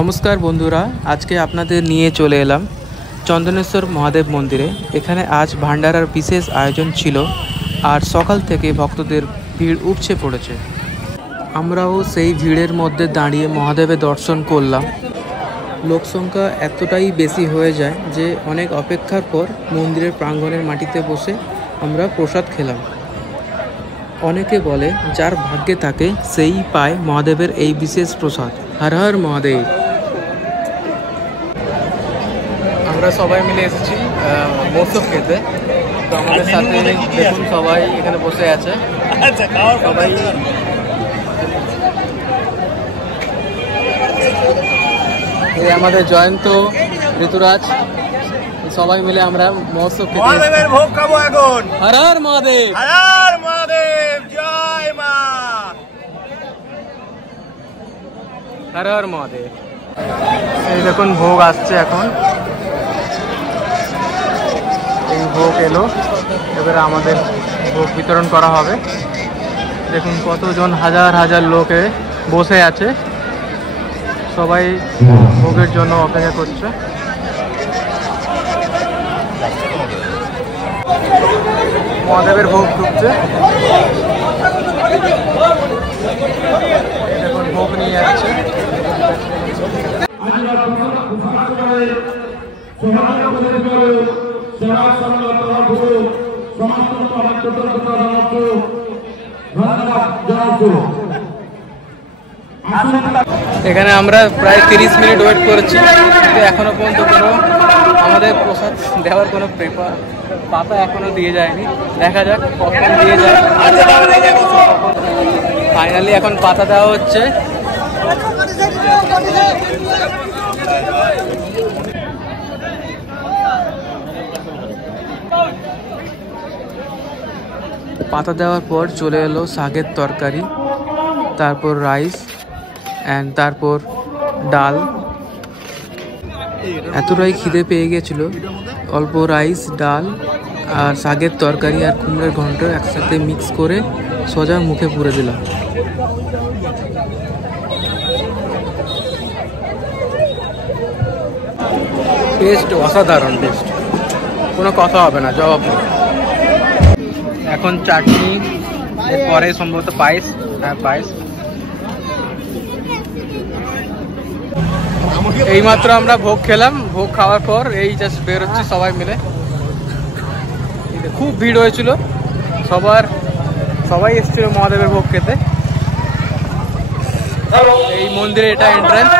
নমস্কার বন্ধুরা, আজকে আপনাদের নিয়ে চলে এলাম চন্দনেশ্বর মহাদেব মন্দিরে। এখানে আজ ভান্ডারার বিশেষ আয়োজন ছিল আর সকাল থেকে ভক্তদের ভিড় উপচে পড়েছে। আমরাও সেই ভিড়ের মধ্যে দাঁড়িয়ে মহাদেবের দর্শন করলাম। লোকসংখ্যা এতটাই বেশি হয়ে যায় যে অনেক অপেক্ষার পর মন্দিরের প্রাঙ্গণের মাটিতে বসে আমরা প্রসাদ খেলাম। অনেকে বলে যার ভাগ্যে থাকে সেই পায় মহাদেবের এই বিশেষ প্রসাদ। হর হর মহাদেব। আমরা সবাই মিলে এসেছি মৌসুম খেতে। তো আমাদের সাথে দেখুন সবাই এখানে বসে আছে। সবাই এই আমাদের জয়ন্ত, ঋতুরাজ, সবাই মিলে আমরা মহোৎসব খেতে মহাদেবের ভোগ খাবো এখন। হর হর মহাদেব, হর হর মহাদেব, জয় মা। হর হর মহাদেব। এই দেখুন ভোগ আসছে এখন। এই ভোগ এলো, এবারে আমাদের ভোগ বিতরণ করা হবে। দেখুন কতজন, হাজার হাজার লোকে বসে আছে, সবাই ভোগের জন্য অপেক্ষা করছে। মহাদেবের ভোগ ঢুকছে, দেখুন ভোগ নিয়ে যাচ্ছে। এখানে আমরা প্রায় 30 মিনিট ওয়েট করেছি, কিন্তু এখনো পর্যন্ত কোনো আমাদের প্রসাদ দেওয়ার কোনো পাতা এখনো দিয়ে যায়নি। দেখা যাক কখন দিয়ে যায়। ফাইনালি এখন পাতা দেওয়া হচ্ছে। পাতা দেওয়ার পর চলে এলো শাকের তরকারি, তারপর রাইস অ্যান্ড তারপর ডাল। এতটাই খিদে পেয়ে গেছিল, অল্প রাইস, ডাল আর শাকের তরকারি আর কুমড়োর ঘন্ট একসাথে মিক্স করে সোজা মুখে পুরে দিলাম। টেস্ট অসাধারণ, টেস্ট কোনো কথা হবে না, জবাব নেই। এখন চাটনি, পরে সম্ভবত পায়েস। হ্যাঁ, পায়েস। এইমাত্র আমরা ভোগ খেলাম। ভোগ খাওয়ার পর এই জাস্ট বেরোচ্ছি সবাই মিলে। খুব ভিড় হয়েছিল, সবাই এসেছিল মহাদেবের ভোগ খেতে। এই মন্দিরে এটা এন্ট্রান্স।